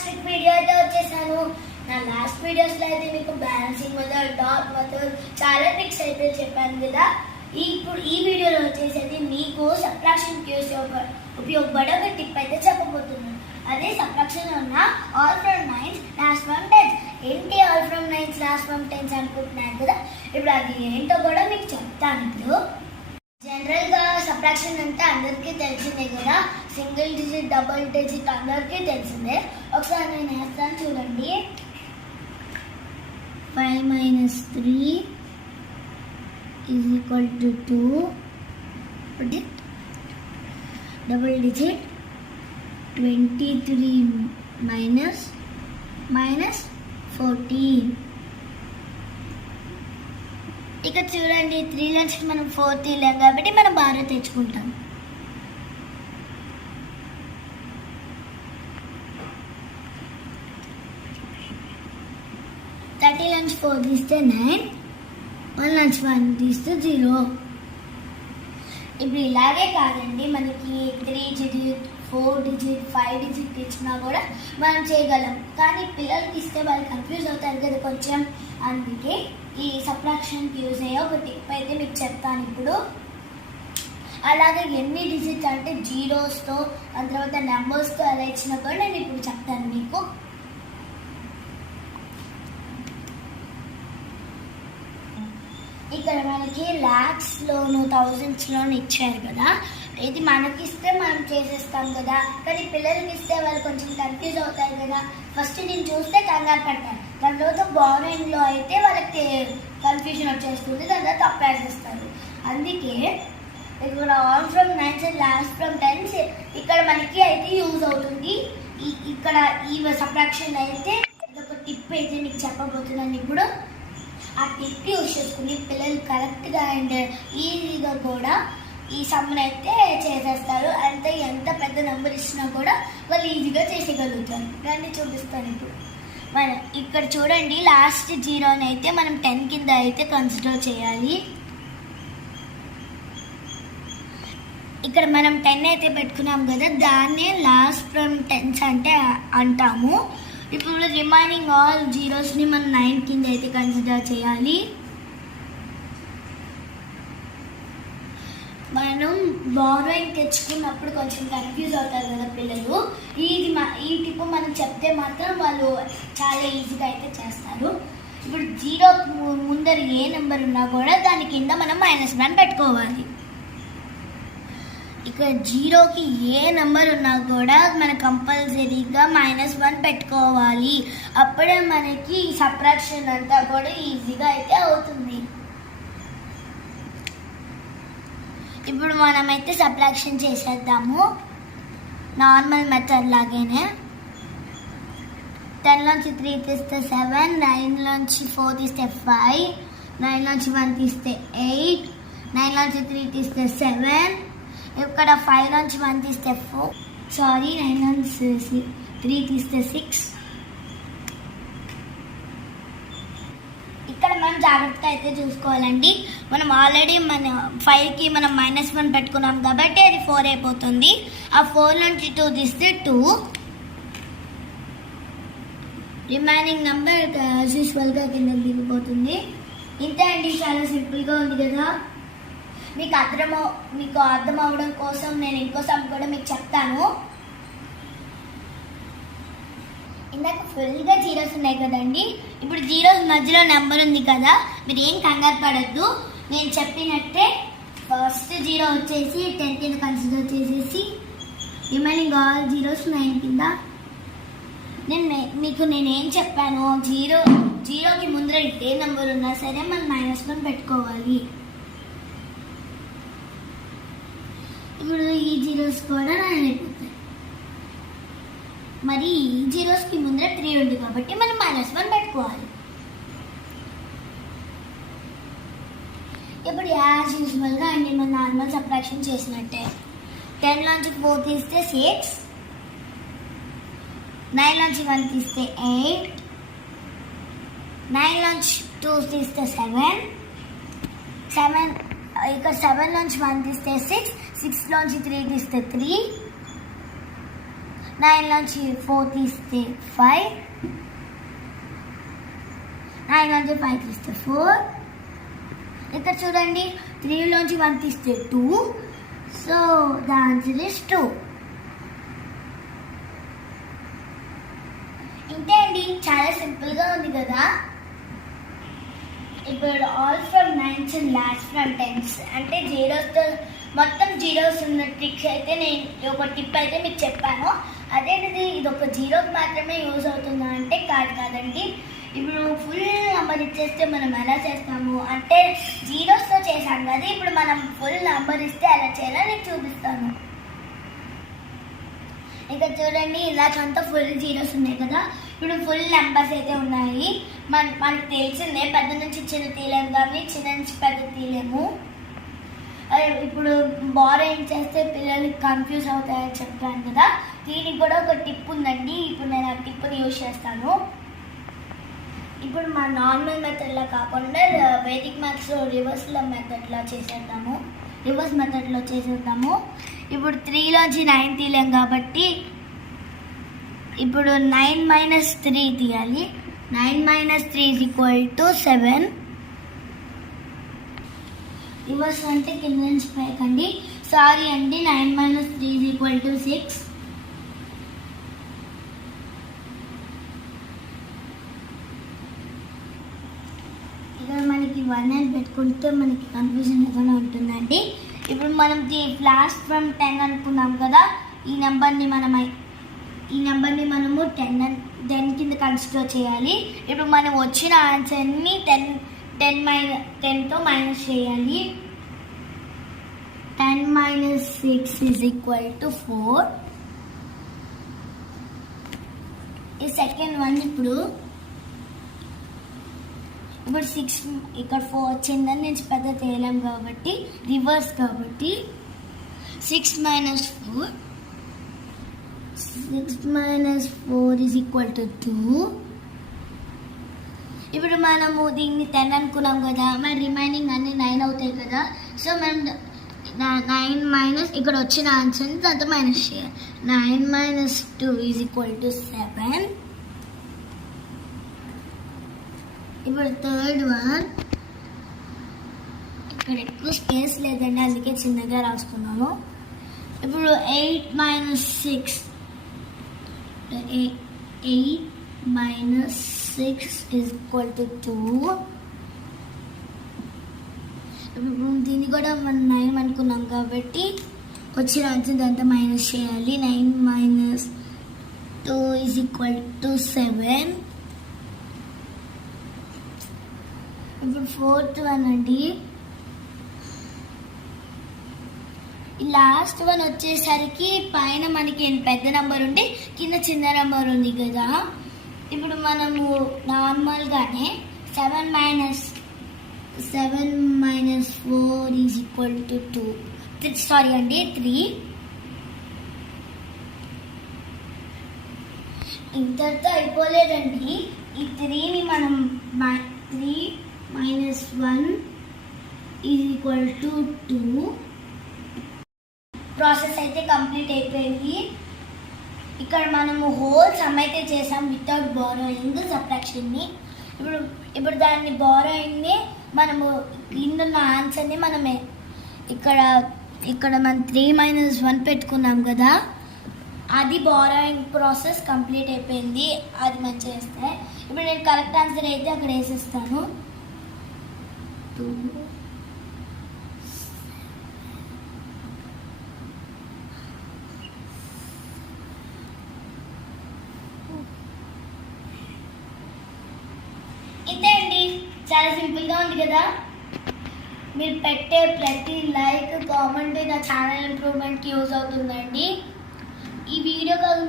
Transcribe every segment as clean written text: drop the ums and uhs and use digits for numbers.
Last video అయితే వచ్చేసాను. నా లాస్ట్ వీడియోస్లో అయితే మీకు బ్యాలెన్సింగ్ మెథడ్, డాట్ మెథడ్ చాలా ట్రిక్స్ అయితే చెప్పాను కదా. ఇప్పుడు ఈ వీడియోలో వచ్చేసి మీకు సబ్ట్రాక్షన్ క్యూస్ ఉపయోగపడే ఒక టిప్ అయితే చెప్పబోతున్నాను. అదే సబ్ట్రాక్షన్ ఉన్న ఆల్ ఫ్రమ్ 9 లాస్ట్ ఫ్రమ్ 10. ఏంటి ఆల్ ఫ్రమ్ 9 లాస్ట్ ఫ్రమ్ 10 అనుకుంటున్నారు కదా. ఇప్పుడు అది ఏంటో కూడా మీకు చెప్తాను. ఇప్పుడు జనరల్గా సబ్ట్రాక్షన్ అంటే అందరికీ తెలిసిందే కదా. సింగిల్ డిజిట్, డబుల్ డిజిట్ అందరికీ తెలిసిందే. ఒకసారి నేను వేస్తాను చూడండి. 5 - 3 = 2. Double digit 23 - 14. ఇక చూడండి, 3 నుంచి మనం 4 తీయలేం కాబట్టి మనం బాగా తెచ్చుకుంటాం. థర్టీ నుంచి 4 తీస్తే 9, 1 నుంచి 1 తీస్తే 0. ఇప్పుడు ఇలాగే కాదండి, మనకి 3 డిజిట్, 4 డిజిట్, 5 డిజిట్ ఇచ్చినా కూడా మనం చేయగలం. కానీ పిల్లలకి ఇస్తే వాళ్ళు కన్ఫ్యూజ్ అవుతారు కదా కొంచెం. అందుకే ఈ సబ్ట్రాక్షన్కి యూజ్ అయ్యే ఒక టిప్ అయితే మీకు చెప్తాను ఇప్పుడు. అలాగే ఎన్ని డిజిట్స్ అంటే జీరోస్తో, ఆ తర్వాత నెంబర్స్తో అలా ఇచ్చినా కూడా నేను ఇప్పుడు చెప్తాను మీకు. ఇక్కడ మనకి ల్యాక్స్లోను, థౌజండ్స్లోను ఇచ్చారు కదా. ఇది మనకి ఇస్తే మనం చేసేస్తాం కదా. కానీ పిల్లలకి ఇస్తే వాళ్ళు కొంచెం కన్ఫ్యూజ్ అవుతారు కదా. ఫస్ట్ నేను చూస్తే కంగారు పడతాను. దాని తర్వాత బారోయింగ్లో అయితే వాళ్ళకి కన్ఫ్యూజన్ వచ్చేస్తుంది, దాని తర్వాత తప్పు వేసేస్తారు. అందుకే ఇక్కడ ఆల్ ఫ్రమ్ 9 లాస్ట్ ఫ్రమ్ 10 ఇక్కడ మనకి అయితే యూజ్ అవుతుంది. ఇక్కడ ఈ సబ్ట్రాక్షన్ అయితే ఇదొక టిప్ అయితే మీకు చెప్పబోతున్నాను ఇప్పుడు. ఆ టిప్ యూజ్ చేసుకుని పిల్లలు కరెక్ట్గా అండ్ ఈజీగా కూడా ఈ సమ్ని అయితే చేసేస్తారు. అంటే ఎంత పెద్ద నెంబర్ ఇచ్చినా కూడా వాళ్ళు ఈజీగా చేసేయగలుగుతారు. దాన్ని చూపిస్తాను ఇప్పుడు. మనం ఇక్కడ చూడండి, లాస్ట్ జీరోని అయితే మనం 10 కింద అయితే కన్సిడర్ చేయాలి. ఇక్కడ మనం 10 అయితే పెట్టుకున్నాం కదా, దాన్నే లాస్ట్ ఫ్రమ్ 10 అంటే అంటాము. ఇప్పుడు రిమైనింగ్ ఆల్ జీరోస్ని మనం 9 కింద అయితే కన్సిడర్ చేయాలి. మనం బారోయింగ్ తెచ్చుకున్నప్పుడు కొంచెం కన్ఫ్యూజ్ అవుతారు కదా పిల్లలు. ఈ టిప్ మనం చెప్తే మాత్రం వాళ్ళు చాలా ఈజీగా అయితే చేస్తారు. ఇప్పుడు జీరో ముందర ఏ నెంబర్ ఉన్నా కూడా దాని కింద మనం -1 పెట్టుకోవాలి. ఇక జీరోకి ఏ నెంబర్ ఉన్నా కూడా మనం కంపల్సరీగా -1 పెట్టుకోవాలి. అప్పుడే మనకి ఈ సబ్ట్రాక్షన్ అంతా కూడా ఈజీగా అయితే అవుతుంది. ఇప్పుడు మనమైతే సబ్ట్రాక్షన్ చేసేద్దాము నార్మల్ మెథడ్ లాగానే. 10 నుంచి 3 తీస్తే 7, 9 నుంచి 4 తీస్తే 5, 9 నుంచి 1 తీస్తే 8, 9 నుంచి 3 తీస్తే 7, ఇక్కడ 5 నుంచి 1 తీస్తే 9 నుంచి 3 తీస్తే 6. ఇక్కడ మనం జాగ్రత్తగా అయితే చూసుకోవాలండి. మనం ఆల్రెడీ మన 5కి మనం -1 పెట్టుకున్నాం కాబట్టి అది 4 అయిపోతుంది. ఆ 4 నుంచి 2 తీస్తే 2. రిమైనింగ్ నెంబర్ యాజ్ యూజువల్గా కింద దిగిపోతుంది. ఇంతే అండి, చాలా సింపుల్గా ఉంది కదా. మీకు అర్థం అవ్వడం కోసం నేను ఇంకో సమ్ కూడా మీకు చెప్తాను. ఇందాక ఫుల్గా జీరోస్ ఉన్నాయి కదండి. ఇప్పుడు జీరోస్ మధ్యలో నెంబర్ ఉంది కదా, మీరు ఏం కంగారు పడద్దు. నేను చెప్పినట్టే ఫస్ట్ జీరో వచ్చేసి 10 కింద కన్సిడర్ చేసేసి రిమైనింగ్ ఆల్ జీరోస్ 9 కింద. నేనేం చెప్పాను, జీరోకి ముందర ఏ నెంబర్ ఉన్నా సరే మనం -1 పెట్టుకోవాలి. ఇప్పుడు ఈ జీరోస్ కూడా 9 అయిపోతాయి. మరి ఈ జీరోస్కి ముందర 3 ఉంది కాబట్టి మనం -1 పెట్టుకోవాలి. ఇప్పుడు యాజ్ యూజువల్గా అండి మనం నార్మల్ సబ్ట్రాక్షన్ చేసినట్టే. 10 నుంచి 4 తీస్తే 6, 9 నుంచి 1 తీస్తే 8, 9 నుంచి 2 తీస్తే 7, ఇక్కడ 7 నుంచి 1 తీస్తే 6, 6 నుంచి 3 తీస్తే 3, 9లోంచి 4 తీస్తే 5, 9లోంచి 5 తీస్తే 4. ఇక్కడ చూడండి 3లోంచి 1 తీస్తే 2. So the answer is 2. ఇంతే అండి, చాలా సింపుల్గా ఉంది కదా. ఇప్పుడు all from 9s and last from 10s అంటే జీరోస్తో మొత్తం జీరోస్ ఉన్న ట్రిక్స్ అయితే నేను ఒక టిప్ అయితే మీకు చెప్పాను. అదేంటిది ఇది ఒక జీరోకి మాత్రమే యూజ్ అవుతుందా అంటే కాదండి. ఇప్పుడు ఫుల్ నెంబర్ ఇచ్చేస్తే మనం ఎలా చేస్తాము అంటే జీరోస్తో చేసాం కదా, ఇప్పుడు మనం ఫుల్ నెంబర్ ఇస్తే ఎలా చేయాలో నేను చూపిస్తాను. ఇక చూడండి ఇలాకంతా ఫుల్ జీరోస్ ఉన్నాయి కదా. ఇప్పుడు ఫుల్ నెంబర్స్ అయితే ఉన్నాయి. మనకు తెలిసిందే పెద్ద నుంచి చిన్న తీయలేము కానీ చిన్న నుంచి పెద్ద తీయలేము. ఇప్పుడు బారోయింగ్ చేస్తే పిల్లలకి కన్ఫ్యూజ్ అవుతాయని చెప్పాను కదా, దీనికి కూడా ఒక టిప్ ఉందండి. ఇప్పుడు నేను ఆ టిప్ని యూజ్ చేస్తాను. ఇప్పుడు మా నార్మల్ మెథడ్లో కాకుండా వేదిక్ మ్యాథ్స్లో రివర్స్ మెథడ్లో చేసేద్దాము. ఇప్పుడు 3లోంచి 9 తీయలేం కాబట్టి ఇప్పుడు 9 - 3 తీయాలి. 9 - 3 = 7. రివర్స్ అంటే కింద నుంచి పైకండి, సారీ అండి. 9 - 3 = 6. ఇక్కడ మనకి 1 అని పెట్టుకుంటే మనకి కన్ఫ్యూజన్ ఏదైనా ఉంటుందండి. ఇప్పుడు మనం లాస్ట్ ఫ్రమ్ 10 అనుకున్నాం కదా, ఈ నెంబర్ని మనము 10 కింద కన్సిడర్ చేయాలి. ఇప్పుడు మనం వచ్చిన ఆన్సర్ని 10తో మైనస్ చేయాలి. 10 - 6 = 4. ఈ సెకండ్ వన్ ఇప్పుడు 6 ఇక్కడ 4 వచ్చిందని నేను పెద్ద తేలాం కాబట్టి రివర్స్ కాబట్టి 6 - 4 = 2. ఇప్పుడు మనము దీన్ని 10 అనుకున్నాం కదా, మరి రిమైనింగ్ అన్ని 9 అవుతాయి కదా. సో మనం 9 ఇక్కడ వచ్చిన ఆన్సర్ని దాంతో మైనస్ చేయాలి. 9 - 2 = 7. ఇప్పుడు థర్డ్ వన్ ఇక్కడ ఎక్కువ స్పేస్ లేదండి, అందుకే చిన్నగా రాసుకున్నాము. ఇప్పుడు 8 - 6 = 2. ఇప్పుడు దీన్ని కూడా మనం 9 అనుకున్నాం కాబట్టి వచ్చిన ఆన్సర్ దాంతో మైనస్ చేయాలి. 9 - 2 = 7. ఇప్పుడు ఫోర్త్ వన్ అండి. లాస్ట్ వన్ వచ్చేసరికి పైన మనకి పెద్ద నెంబర్ ఉంటే కింద చిన్న నెంబర్ ఉంది కదా. ఇప్పుడు మనము నార్మల్గానే 7 - 4 = 2. సారీ అండి 3. ఇంతటితో అయిపోలేదండి. ఈ 3ని మనం 3 - 1 = 2. ప్రాసెస్ అయితే కంప్లీట్ అయిపోయింది. ఇక్కడ మనము హోల్ సమ్ అయితే చేసాం వితౌట్ బారోయింగ్ సబ్ట్రాక్షన్ని. ఇప్పుడు దాన్ని బారోయింగ్ని మనము కింద ఆన్సర్ని మనమే ఇక్కడ మనం 3 - 1 పెట్టుకున్నాం కదా, అది బారోయింగ్ ప్రాసెస్ కంప్లీట్ అయిపోయింది. అది మనం చేస్తే ఇప్పుడు నేను కరెక్ట్ ఆన్సర్ అయితే అక్కడ వేసేస్తాను. 2 ఇంతే అండి, చాలా సింపుల్గా ఉంది కదా. మీరు పెట్టే ప్రతి లైక్ కామెంట్ నా ఛానల్ ఇంప్రూవ్మెంట్కి యూజ్ అవుతుందండి. ఈ వీడియో కనుక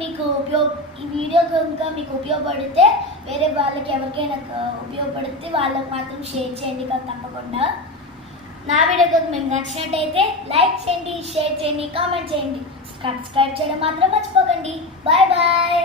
మీకు ఉపయోగపడితే వేరే వాళ్ళకి ఎవరికైనా ఉపయోగపడితే వాళ్ళకి మాత్రం షేర్ చేయండి కదా తప్పకుండా. నా వీడియో కనుక మీకు నచ్చినట్టయితే లైక్ చేయండి, షేర్ చేయండి, కామెంట్ చేయండి, సబ్స్క్రైబ్ చేయడం మాత్రం మర్చిపోకండి. Bye bye.